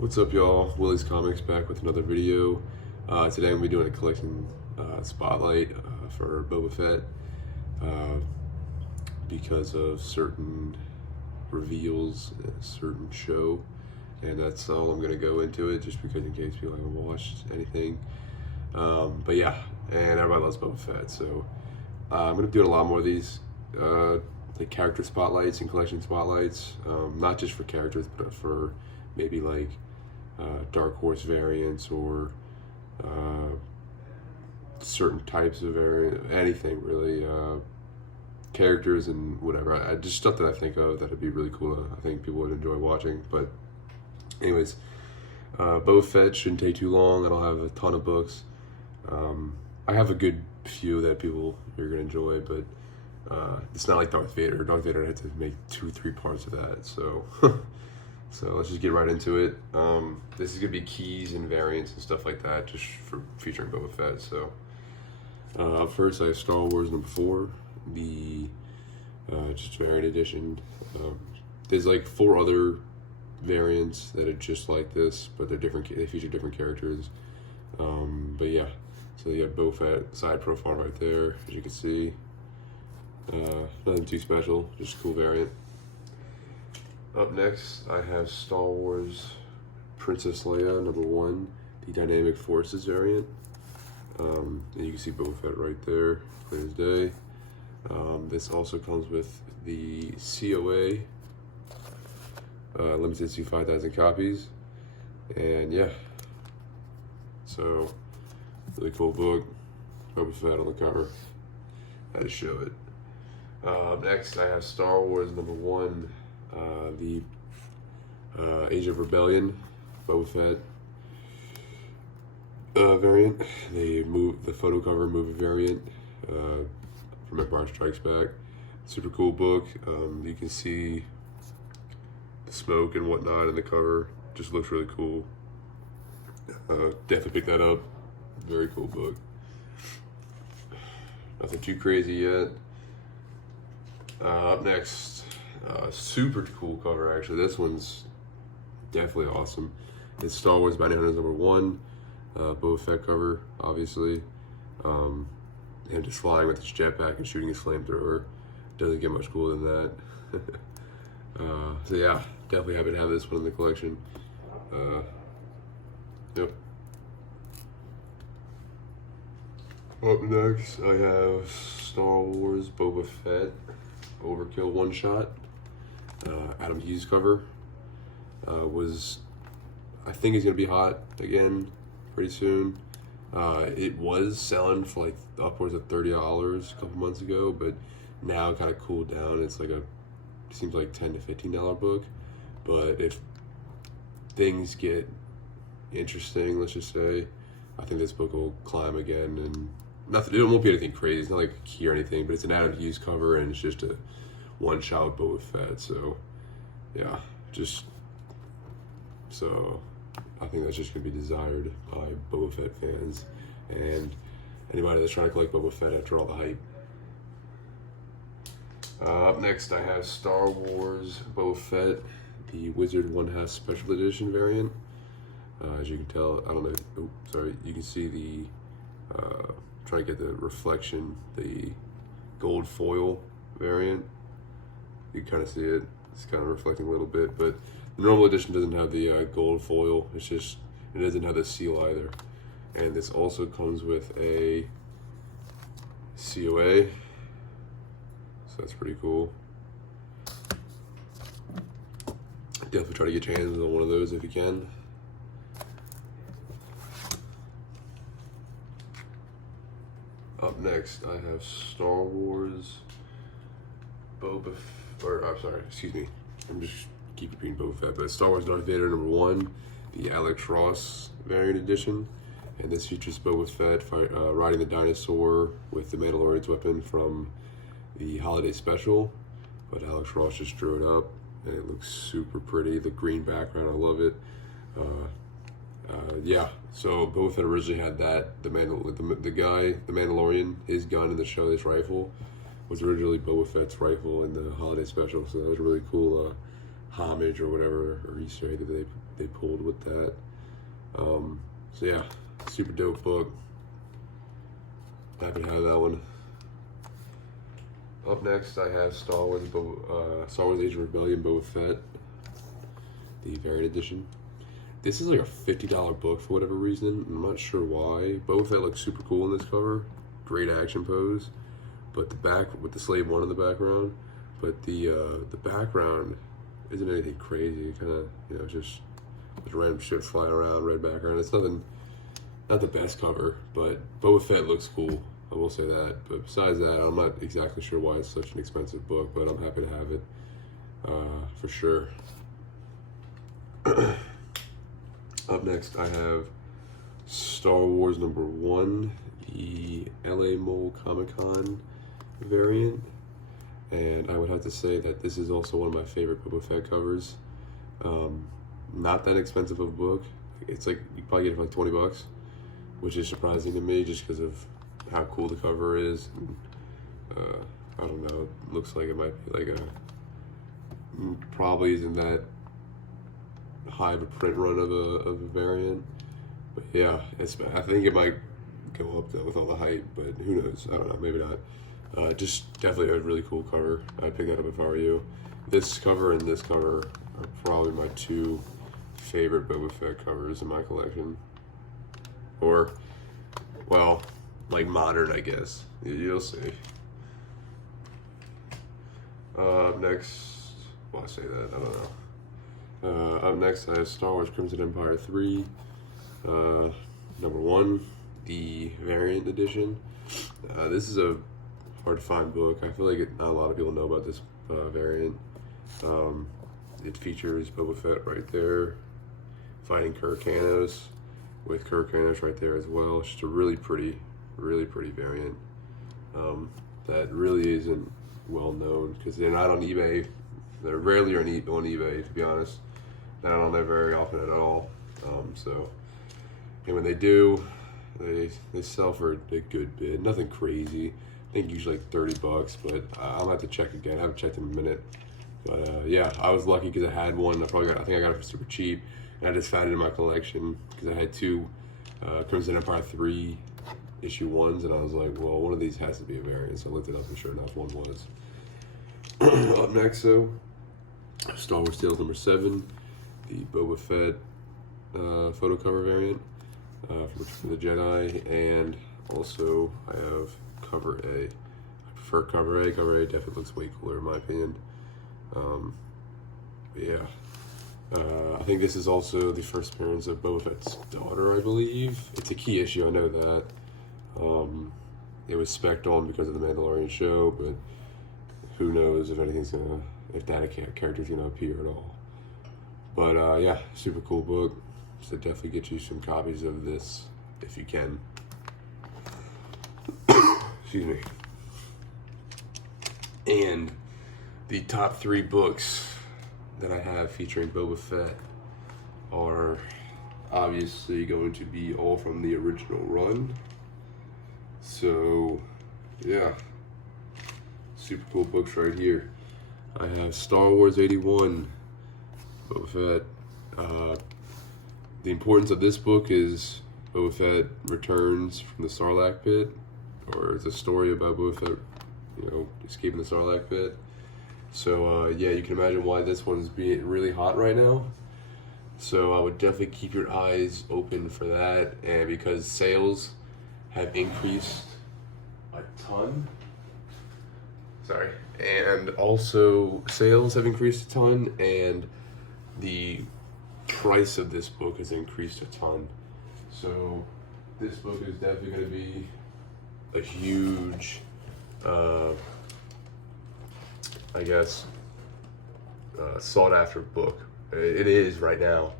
What's up, y'all? Willie's Comics back with another video. Today I'm going to be doing a collection spotlight for Boba Fett because of certain reveals in a certain show, and that's all I'm going to go into it, just because in case people haven't watched anything. But yeah, and everybody loves Boba Fett, so I'm going to be doing a lot more of these like character spotlights and collection spotlights, not just for characters, but for maybe like Dark Horse variants or certain types of variant, anything really, characters and whatever. I just stuff that I think of that'd be really cool. I think people would enjoy watching. But anyways, Boba Fett shouldn't take too long. I don't have a ton of books. I have a good few that people are gonna enjoy, but it's not like Darth Vader. Darth Vader had to make 2-3 parts of that, so. So let's just get right into it. This is gonna be keys and variants and stuff like that, just for featuring Boba Fett. So up first, I have Star Wars #4, the just variant edition. There's like 4 other variants that are just like this, but they're different. They feature different characters. But yeah, so you have Boba Fett side profile right there, as you can see. Nothing too special, just a cool variant. Up next, I have Star Wars Princess Leia #1, the Dynamic Forces variant. And you can see Boba Fett right there, clear as day. This also comes with the COA, limited to 5,000 copies. And yeah, so really cool book. Boba Fett on the cover. I had to show it. Next, I have Star Wars #1. The Age of Rebellion Boba Fett variant. They moved the photo cover movie variant from Empire Strikes Back. Super cool book. You can see the smoke and whatnot in the cover. Just looks really cool. Definitely pick that up. Very cool book. Nothing too crazy yet. Up next, super cool cover actually. This one's definitely awesome. It's Star Wars Bounty Hunters #1, Boba Fett cover, obviously. Him just flying with his jetpack and shooting his flamethrower. Doesn't get much cooler than that. So yeah, definitely happy to have this one in the collection. Yep. Up next, I have Star Wars Boba Fett Overkill one shot. Adam Hughes cover. I think he's gonna be hot again pretty soon. It was selling for like upwards of $30 a couple months ago, but now kind of cooled down. It's like seems like $10 to $15 book. But if things get interesting, let's just say, I think this book will climb again. And nothing, it won't be anything crazy. It's not like a key or anything, but it's an Adam Hughes cover, and it's just a one shot with Boba Fett. So yeah, so I think that's just gonna be desired by Boba Fett fans and anybody that's trying to collect Boba Fett after all the hype. Up next, I have Star Wars Boba Fett, the Wizard 1/2 Special Edition variant. As you can tell, I don't know. Oh, sorry. You can see the try to get the reflection, the gold foil variant. You can kind of see it. It's kind of reflecting a little bit, but the normal edition doesn't have the gold foil. It's just, it doesn't have the seal either. And this also comes with a COA, so that's pretty cool. Definitely try to get your hands on one of those if you can. Up next, I have Star Wars Boba Fett, or I'm sorry, excuse me. I'm just keep repeating Boba Fett, but Star Wars Darth Vader #1, the Alex Ross variant edition, and this features Boba Fett riding the dinosaur with the Mandalorian's weapon from the holiday special. But Alex Ross just drew it up, and it looks super pretty. The green background, I love it. Yeah, so Boba Fett originally had that. The Mandalorian, his gun in the show, this rifle, was originally Boba Fett's rifle in the holiday special. So that was a really cool homage or whatever, or Easter egg that they pulled with that. So yeah, super dope book. Happy to have that one. Up next, I have Star Wars Age of Rebellion Boba Fett, the variant edition. This is like a $50 book for whatever reason. I'm not sure why. Boba Fett looks super cool in this cover. Great action pose. But the back, with the Slave 1 in the background, but the background isn't anything crazy. Kind of, just random shit flying around, red background. It's nothing, not the best cover, but Boba Fett looks cool. I will say that. But besides that, I'm not exactly sure why it's such an expensive book, but I'm happy to have it for sure. Up next, I have Star Wars #1, the LA Mole Comic-Con variant. And I would have to say that this is also one of my favorite Boba Fett covers. Not that expensive of a book. It's like, you probably get it for like $20, which is surprising to me just because of how cool the cover is. And, I don't know, it looks like it might be like probably isn't that high of a print run of a variant. But yeah, I think it might go up though with all the hype, but who knows? I don't know, maybe not. Just definitely a really cool cover. I'd pick that up if I were you. This cover and this cover are probably my two favorite Boba Fett covers in my collection. Or, well, like modern, I guess. You'll see. Up next, well, I say that, I don't know. Up next, I have Star Wars Crimson Empire 3, #1, the variant edition. This is a hard to find book. I feel like not a lot of people know about this variant. It features Boba Fett right there, fighting Kurt Canos, with Kurt Canos right there as well. It's just a really pretty variant that really isn't well known because they're not on eBay. They're rarely on eBay, to be honest. Not on there very often at all. And when they do, they sell for a good bit. Nothing crazy. I think usually like $30, but I'll have to check again. I haven't checked in a minute. But yeah, I was lucky because I had one. I think I got it for super cheap, and I just found it in my collection because I had two Crimson Empire 3 issue 1s, and I was like, well, one of these has to be a variant. So I looked it up, and sure enough, one was. Up next, Star Wars Tales #7, the Boba Fett photo cover variant for the Jedi, and also I have cover A. I prefer cover A. Cover A definitely looks way cooler in my opinion. But yeah, I think this is also the first appearance of Boba Fett's daughter, I believe. It's a key issue, I know that. It was spec'd on because of the Mandalorian show, but who knows if that character's gonna appear at all. But yeah, super cool book. So definitely get you some copies of this if you can. Excuse me. And the top 3 books that I have featuring Boba Fett are obviously going to be all from the original run. So yeah, super cool books right here. I have Star Wars 81, Boba Fett. The importance of this book is Boba Fett returns from the Sarlacc pit, or it's a story about Boba Fett, escaping the Sarlacc pit. So yeah, you can imagine why this one's being really hot right now. So I would definitely keep your eyes open for that, and because sales have increased a ton. Sorry. And also sales have increased a ton, and the price of this book has increased a ton. So this book is definitely going to be a huge, sought after book. It is right now.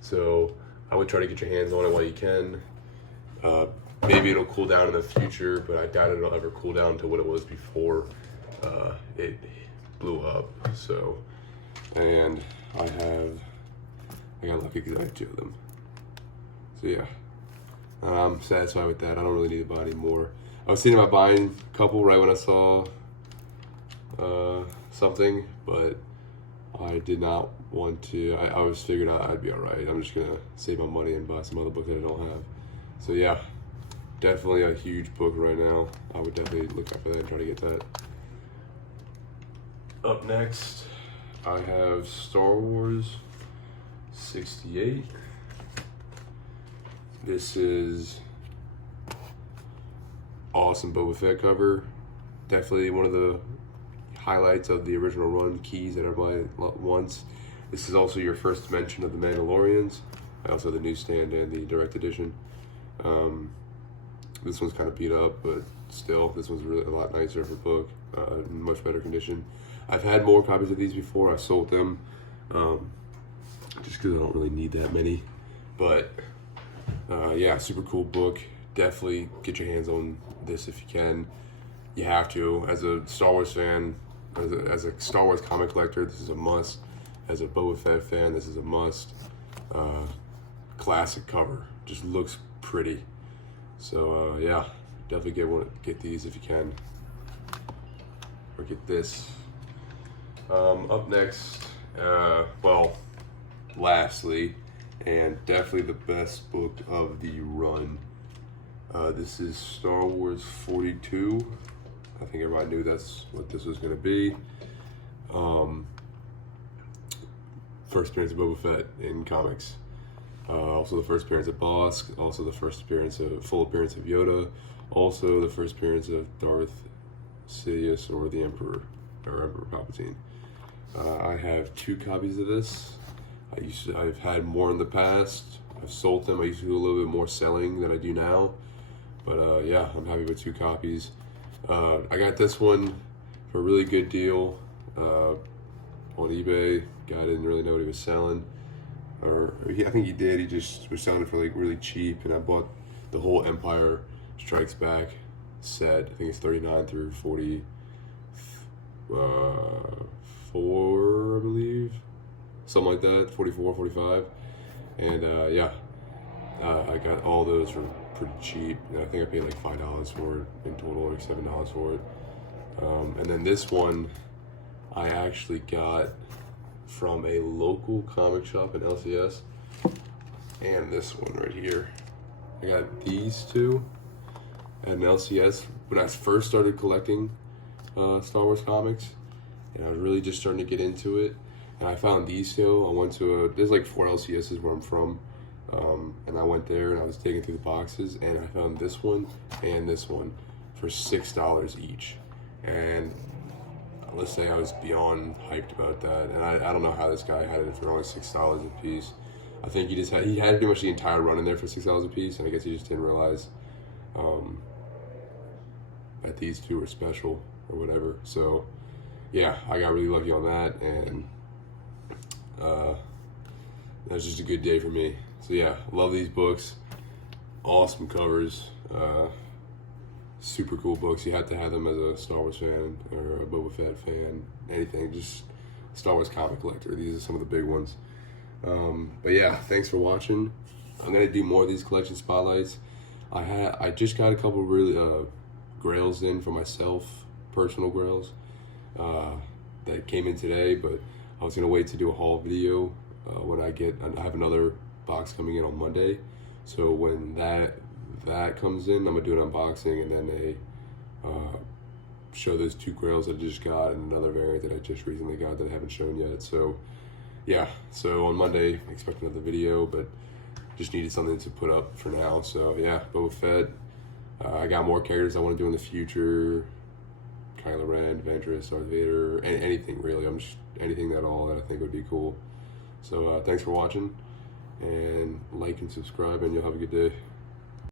So I would try to get your hands on it while you can. Maybe it'll cool down in the future, but I doubt it'll ever cool down to what it was before it blew up. So, and I got lucky because I had 2 of them. So yeah, I'm satisfied with that. I don't really need to buy any more. I was thinking about buying a couple right when I saw something, but I did not want to. I was figured out I'd be all right. I'm just gonna save my money and buy some other book that I don't have. So yeah, definitely a huge book right now. I would definitely look out for that and try to get that. Up next, I have Star Wars 68. This is awesome Boba Fett cover. Definitely one of the highlights of the original run, keys that everybody wants. This is also your first mention of the Mandalorians. Also the newsstand and the direct edition. This one's kind of beat up, but still, this one's really a lot nicer of a book, in much better condition. I've had more copies of these before. I've sold them, just because I don't really need that many. But yeah, super cool book. Definitely get your hands on this if you can. You have to. As a Star Wars fan, as a Star Wars comic collector, this is a must. As a Boba Fett fan, this is a must. Classic cover. Just looks pretty. So yeah, definitely get these if you can. Or get this. Up next, well, lastly, and definitely the best book of the run. This is Star Wars 42. I think everybody knew that's what this was going to be. First appearance of Boba Fett in comics. Also the first appearance of Bosk. Also the first full appearance of Yoda. Also the first appearance of Darth Sidious or the Emperor, or Emperor Palpatine. I have 2 copies of this. I've had more in the past. I've sold them. I used to do a little bit more selling than I do now. But yeah, I'm happy with 2 copies. I got this one for a really good deal on eBay. Guy didn't really know what he was selling. I think he did. He just was selling it for like really cheap. And I bought the whole Empire Strikes Back set. I think it's 39 through 44, I believe. Something like that. 44, 45. And yeah, I got all those for pretty cheap. And I think I paid like $5 for it in total, or $7 for it. And then this one I actually got from a local comic shop in LCS. And this one right here. I got these 2 at an LCS when I first started collecting Star Wars comics. And I was really just starting to get into it. And I found these 2. I went to there's like 4 LCSs where I'm from. And I went there and I was digging through the boxes and I found this one and this one for $6 each. And let's say I was beyond hyped about that. And I don't know how this guy had it for only $6 a piece. I think he had pretty much the entire run in there for $6 a piece, and I guess he just didn't realize that these 2 were special or whatever. So yeah, I got really lucky on that, and that was just a good day for me. So yeah, love these books. Awesome covers. Super cool books. You have to have them as a Star Wars fan or a Boba Fett fan. Anything, just Star Wars comic collector. These are some of the big ones. But yeah, thanks for watching. I'm gonna do more of these collection spotlights. I just got a couple really grails in for myself, personal grails, that came in today. But I was gonna wait to do a haul video when I have another box coming in on Monday. So when that comes in, I'm gonna do an unboxing and then show those 2 grails that I just got and another variant that I just recently got that I haven't shown yet. So yeah, so on Monday I expect another video, but just needed something to put up for now. So yeah, Boba Fett. I got more characters I want to do in the future. Kylo Ren, Ventress, Darth Vader, anything really. Anything at all that I think would be cool. So thanks for watching, and like and subscribe, and you'll have a good day.